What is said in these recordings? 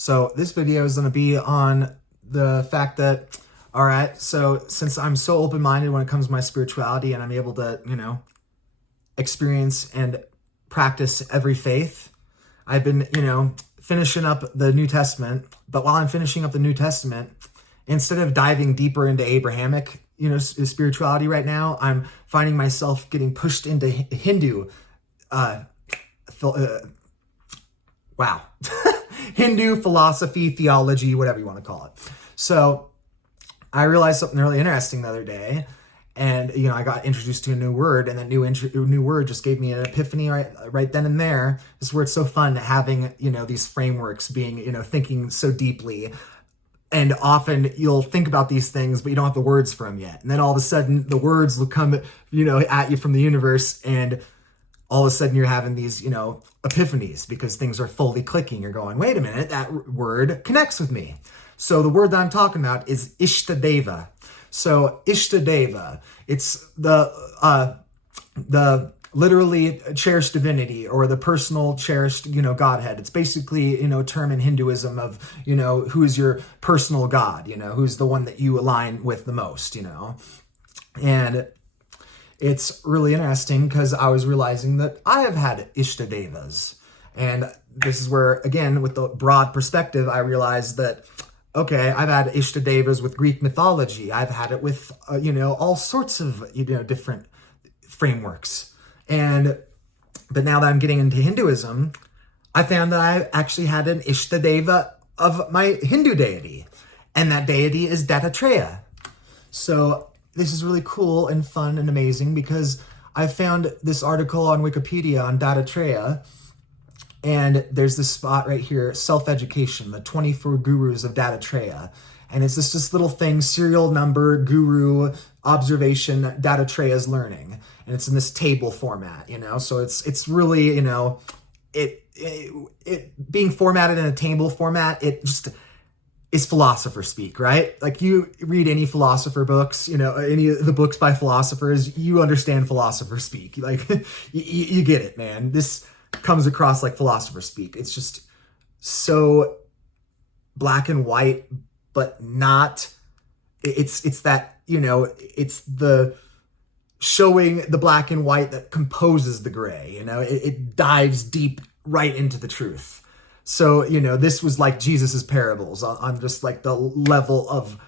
So this video is going to be on the fact that, all right, so since I'm so open-minded when it comes to my spirituality and I'm able to, experience and practice every faith, I've been, finishing up the New Testament. But while I'm finishing up the New Testament, instead of diving deeper into Abrahamic, spirituality right now, I'm finding myself getting pushed into Hindu, wow. Hindu philosophy, theology, whatever you want to call it. So I realized something really interesting the other day, and I got introduced to a new word, and that new word just gave me an epiphany right then and there. This is where it's so fun having these frameworks, being thinking so deeply. And often you'll think about these things, but you don't have the words for them yet. And then all of a sudden the words will come, at you from the universe, and all of a sudden you're having these, epiphanies because things are fully clicking. You're going, wait a minute, that word connects with me. So the word that I'm talking about is Ishtadeva. So Ishtadeva, it's the literally cherished divinity, or the personal cherished, Godhead. It's basically, a term in Hinduism of, who is your personal God, who's the one that you align with the most, And it's really interesting because I was realizing that I have had Ishtadevas. And this is where, again, with the broad perspective, I realized that, okay, I've had Ishtadevas with Greek mythology. I've had it with, all sorts of, different frameworks. But now that I'm getting into Hinduism, I found that I actually had an Ishtadeva of my Hindu deity. And that deity is Dattatreya. So this is really cool and fun and amazing because I found this article on Wikipedia on Dattatreya, and there's this spot right here, self-education, the 24 gurus of Dattatreya. And it's this little thing, serial number, guru, observation, Dattatreya's learning. And it's in this table format, so it's really, it being formatted in a table format, it just is philosopher speak, right? Like, you read any philosopher books, any of the books by philosophers, you understand philosopher speak. Like, you get it, man. This comes across like philosopher speak. It's just so black and white, but not, it's that, it's the showing the black and white that composes the gray, it dives deep right into the truth. So, this was like Jesus's parables on just like the level of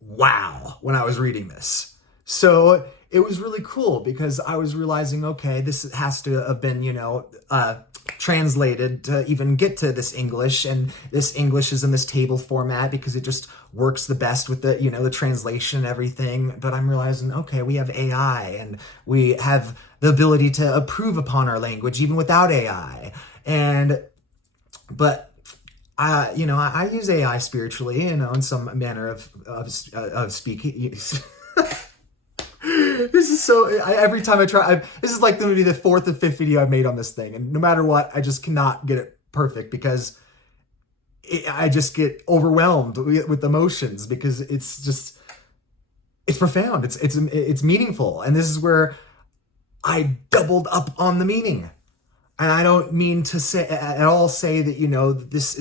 wow when I was reading this. So it was really cool because I was realizing, okay, this has to have been, translated to even get to this English, and this English is in this table format because it just works the best with the, the translation and everything. But I'm realizing, okay, we have AI and we have the ability to improve upon our language even without AI. But I use AI spiritually, in some manner of speaking. This is so, every time I try, this is like going to be the fourth or fifth video I've made on this thing. And no matter what, I just cannot get it perfect because I just get overwhelmed with emotions because it's profound. It's meaningful. And this is where I doubled up on the meaning. And I don't mean to say that, this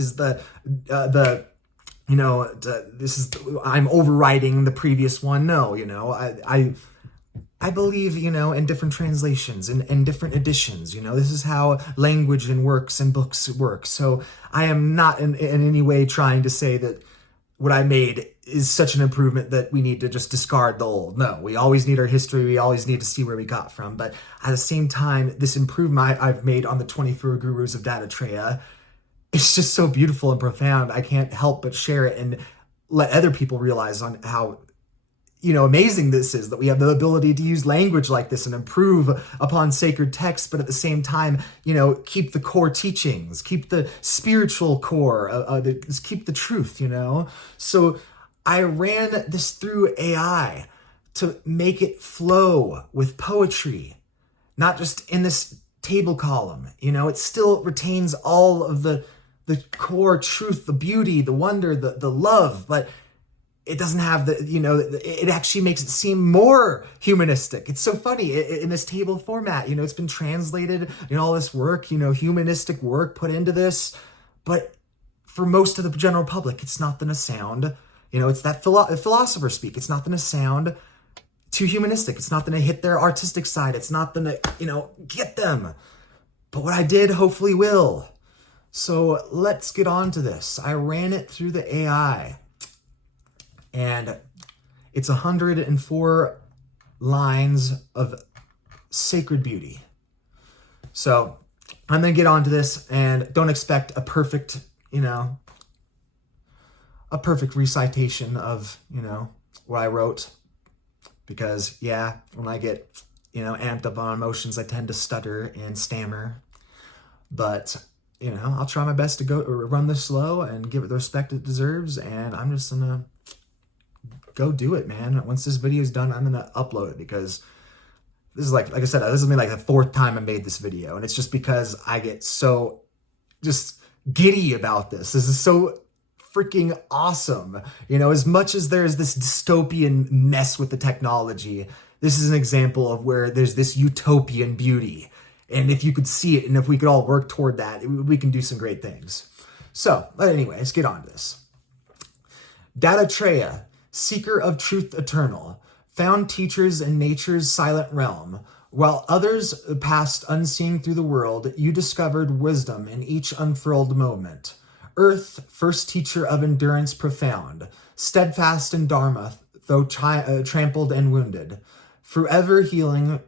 is I'm overriding the previous one. No, I believe, in different translations and different editions, this is how language and works and books work. So I am not in any way trying to say that what I made is such an improvement that we need to just discard the old. No, we always need our history. We always need to see where we got from. But at the same time, this improvement I've made on the 24 gurus of Dattatreya, it's just so beautiful and profound. I can't help but share it and let other people realize on how amazing this is, that we have the ability to use language like this and improve upon sacred texts, but at the same time, keep the core teachings, keep the spiritual core, keep the truth, So I ran this through AI to make it flow with poetry, not just in this table column, it still retains all of the core truth, the beauty, the wonder, the love, but it doesn't have it actually makes it seem more humanistic. It's so funny in this table format, it's been translated, all this work, humanistic work put into this, but for most of the general public, it's not going to sound, it's that philosopher speak. It's not going to sound too humanistic. It's not going to hit their artistic side. It's not going to, get them. But what I did hopefully will. So let's get on to this. I ran it through the AI, and it's 104 lines of sacred beauty. So I'm going to get on to this, and don't expect a perfect, a perfect recitation of, what I wrote. Because, when I get, amped up on emotions, I tend to stutter and stammer. But, I'll try my best to run this slow and give it the respect it deserves. And I'm just going to go do it, man. Once this video is done, I'm going to upload it, because this is like I said, this is like the fourth time I made this video. And it's just because I get so just giddy about this. This is so freaking awesome. As much as there's this dystopian mess with the technology, this is an example of where there's this utopian beauty. And if you could see it, and if we could all work toward that, we can do some great things. So, but anyway, let's get on to this. Dattatreya, seeker of truth eternal, found teachers in nature's silent realm. While others passed unseen through the world, you discovered wisdom in each unfurled moment. Earth, first teacher of endurance profound, steadfast in Dharma, though trampled and wounded, forever healing,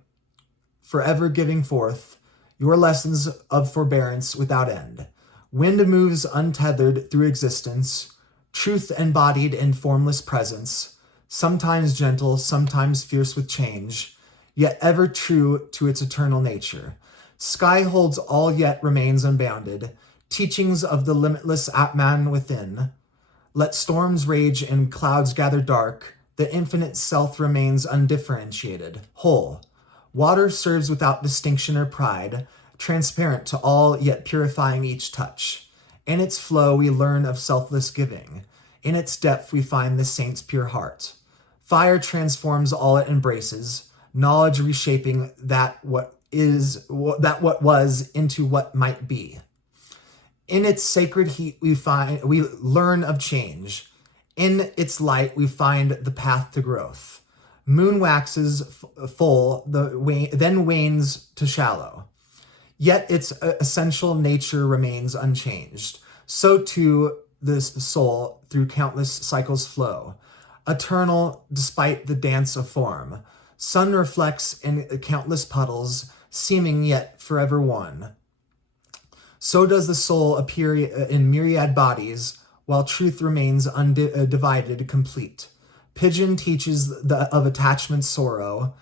forever giving forth your lessons of forbearance without end. Wind moves untethered through existence, truth embodied in formless presence, sometimes gentle, sometimes fierce with change, yet ever true to its eternal nature. Sky holds all yet remains unbounded, teachings of the limitless Atman within. Let storms rage and clouds gather dark, the infinite self remains undifferentiated, whole. Water serves without distinction or pride, transparent to all yet purifying each touch. In its flow we learn of selfless giving. In its depth we find the saint's pure heart. Fire transforms all it embraces, knowledge reshaping what was into what might be. In its sacred heat we learn of change. In its light we find the path to growth. Moon waxes full, then wanes to shallow. Yet its essential nature remains unchanged. So too this soul through countless cycles flow, eternal despite the dance of form. Sun reflects in countless puddles, seeming yet forever one. So does the soul appear in myriad bodies, while truth remains undivided, complete. Pigeon teaches of attachment sorrow,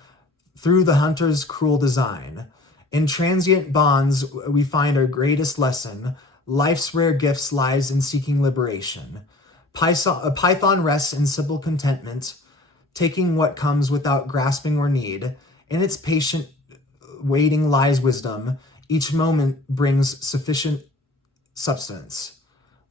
through the hunter's cruel design. In transient bonds we find our greatest lesson. Life's rare gifts lies in seeking liberation. Python rests in simple contentment, taking what comes without grasping or need. In its patient waiting lies wisdom. Each moment brings sufficient substance.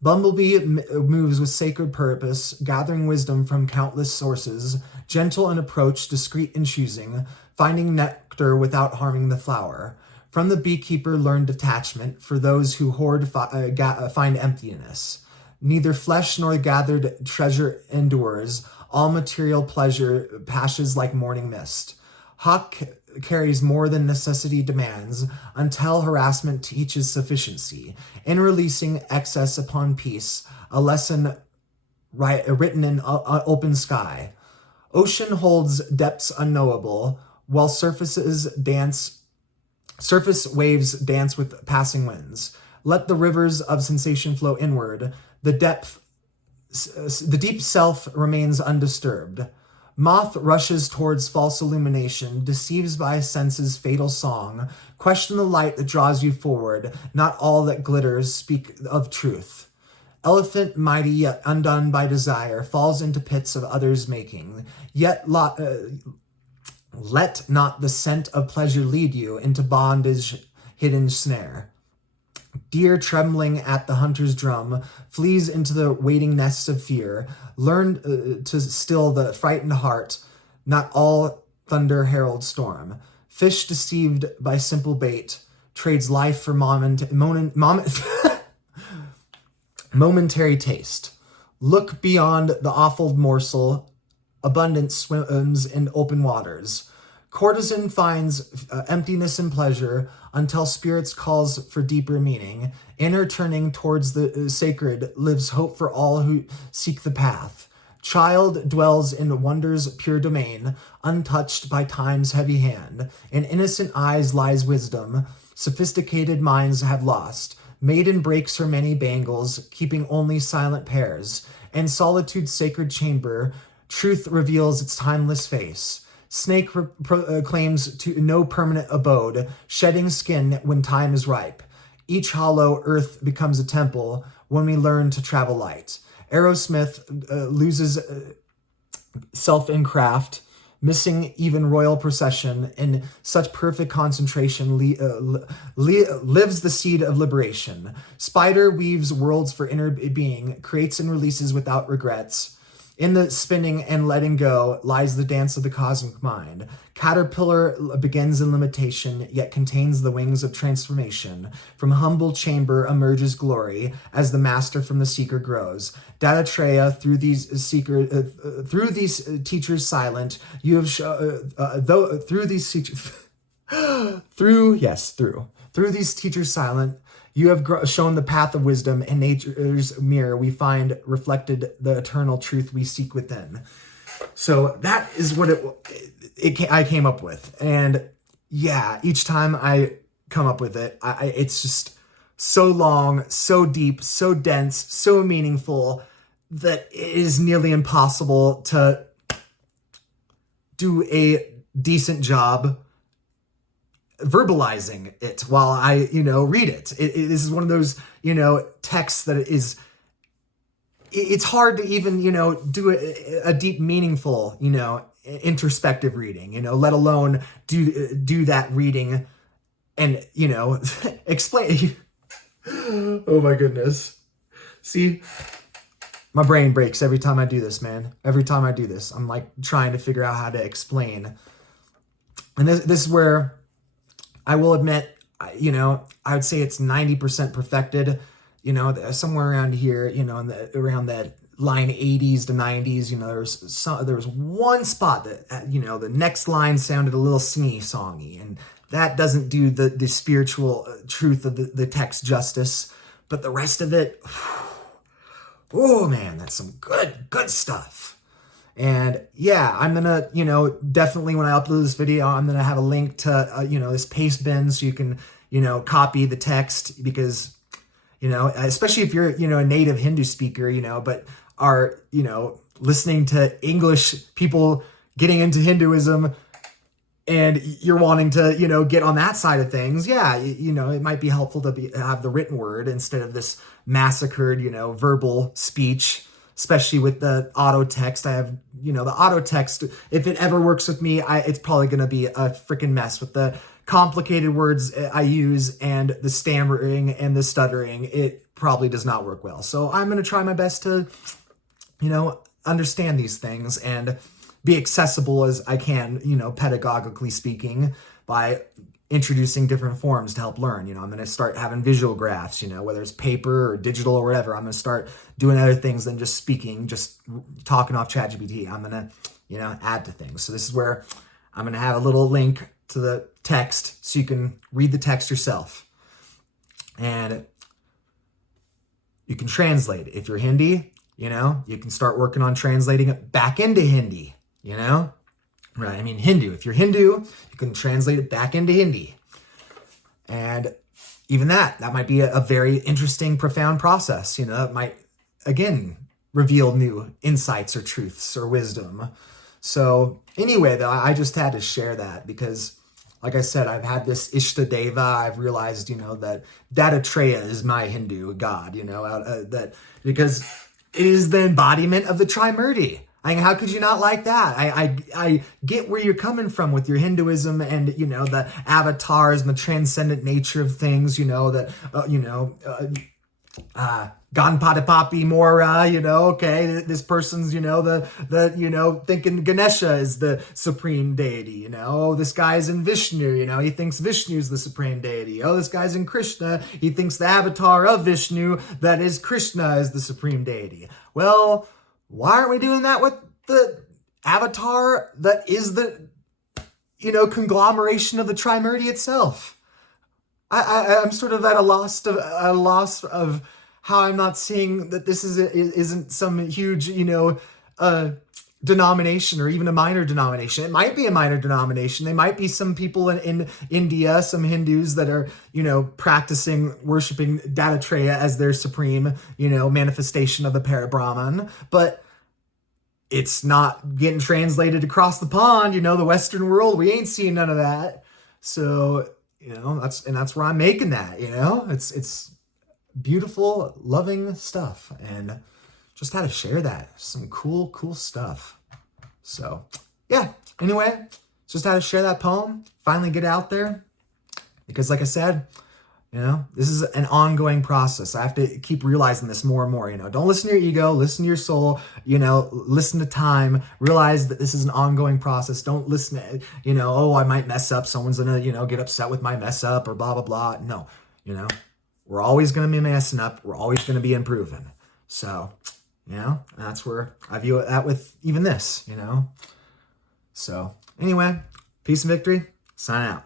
Bumblebee moves with sacred purpose, gathering wisdom from countless sources, gentle in approach, discreet in choosing, finding nectar without harming the flower. From the beekeeper learn detachment, for those who hoard find emptiness. Neither flesh nor gathered treasure endures, all material pleasure passes like morning mist. Hawk carries more than necessity demands, until harassment teaches sufficiency. In releasing excess upon peace, a lesson written in open sky. Ocean holds depths unknowable, while surface waves dance with passing winds. Let the rivers of sensation flow inward. The deep self remains undisturbed. Moth rushes towards false illumination, deceives by sense's fatal song. Question the light that draws you forward, not all that glitters speak of truth. Elephant, mighty yet undone by desire, falls into pits of others' making. Yet let not the scent of pleasure lead you into bondage hidden snare. Deer trembling at the hunter's drum flees into the waiting nests of fear. Learn to still the frightened heart, not all thunder herald storm. Fish deceived by simple bait trades life for Momentary taste. Look beyond the offal morsel. Abundance swims in open waters. Courtesan finds emptiness and pleasure until spirits calls for deeper meaning. Inner turning towards the sacred lives hope for all who seek the path. Child dwells in wonder's pure domain, untouched by time's heavy hand. In innocent eyes lies wisdom, sophisticated minds have lost. Maiden breaks her many bangles, keeping only silent pairs. In solitude's sacred chamber, truth reveals its timeless face. Snake claims to no permanent abode, shedding skin when time is ripe. Each hollow earth becomes a temple when we learn to travel light. Aerosmith loses self in craft, missing even royal procession. In such perfect concentration lives the seed of liberation. Spider weaves worlds for inner being, creates and releases without regrets. In the spinning and letting go lies the dance of the cosmic mind. Caterpillar begins in limitation, yet contains the wings of transformation. From humble chamber emerges glory, as the master from the seeker grows. Dattatreya, through these teachers silent, you have through these teachers through these teachers silent, you have shown the path of wisdom. In nature's mirror, we find reflected the eternal truth we seek within. So that is what I came up with. And yeah, each time I come up with it, it's just so long, so deep, so dense, so meaningful that it is nearly impossible to do a decent job verbalizing it while I, read it. This is one of those, texts that it's hard to even, do a deep, meaningful, introspective reading, let alone do that reading and, explain. Oh my goodness. See, my brain breaks every time I do this, man. Every time I do this, I'm like trying to figure out how to explain. And this is where I will admit, I would say it's 90% perfected, somewhere around here, around that line 80s to 90s, there was one spot that, the next line sounded a little singy-songy, and that doesn't do the spiritual truth of the text justice, but the rest of it, oh man, that's some good stuff. And yeah, I'm gonna, definitely when I upload this video, I'm gonna have a link to, this paste bin so you can, copy the text because, especially if you're, a native Hindu speaker, but are, listening to English people getting into Hinduism and you're wanting to, get on that side of things. Yeah, it might be helpful to have the written word instead of this massacred, verbal speech. Especially with the auto text. I have, the auto text, if it ever works with me, it's probably going to be a freaking mess with the complicated words I use and the stammering and the stuttering. It probably does not work well. So I'm going to try my best to, understand these things and be accessible as I can, pedagogically speaking, by introducing different forms to help learn. I'm going to start having visual graphs, whether it's paper or digital or whatever. I'm going to start doing other things than just speaking, just talking off ChatGPT. I'm going to, add to things. So this is where I'm going to have a little link to the text so you can read the text yourself. And you can translate. If you're Hindi, you can start working on translating it back into Hindi, Right, I mean Hindu. If you're Hindu, you can translate it back into Hindi. And even that might be a very interesting, profound process. It might, again, reveal new insights or truths or wisdom. So anyway, though, I just had to share that because, like I said, I've had this Ishtadeva. I've realized, that Dattatreya is my Hindu god, that because it is the embodiment of the Trimurti. I mean, how could you not like that? I get where you're coming from with your Hinduism and, the avatars and the transcendent nature of things, Ganpati Mora, okay, this person's, thinking Ganesha is the supreme deity, oh, this guy's in Vishnu, he thinks Vishnu's the supreme deity. Oh, this guy's in Krishna, he thinks the avatar of Vishnu, that is Krishna, is the supreme deity. Well, why aren't we doing that with the avatar that is the, conglomeration of the Trimurti itself? I'm sort of at a loss of how I'm not seeing that this isn't some huge, denomination, or even a minor denomination. It might be a minor denomination. There might be some people in India, some Hindus that are, practicing, worshiping Dattatreya as their supreme, manifestation of the Parabrahman. But it's not getting translated across the pond, the Western world. We ain't seeing none of that. So, that's where I'm making that, it's beautiful, loving stuff, and just had to share that. Some cool stuff. So yeah, anyway, just had to share that poem, finally get out there, because like I said, this is an ongoing process. I have to keep realizing this more and more. Don't listen to your ego, listen to your soul, listen to time, realize that this is an ongoing process. Don't listen to, oh, I might mess up, someone's gonna, get upset with my mess up, or blah, blah, blah. No, we're always gonna be messing up. We're always gonna be improving. So, that's where I view it at with even this, So anyway, peace and victory, sign out.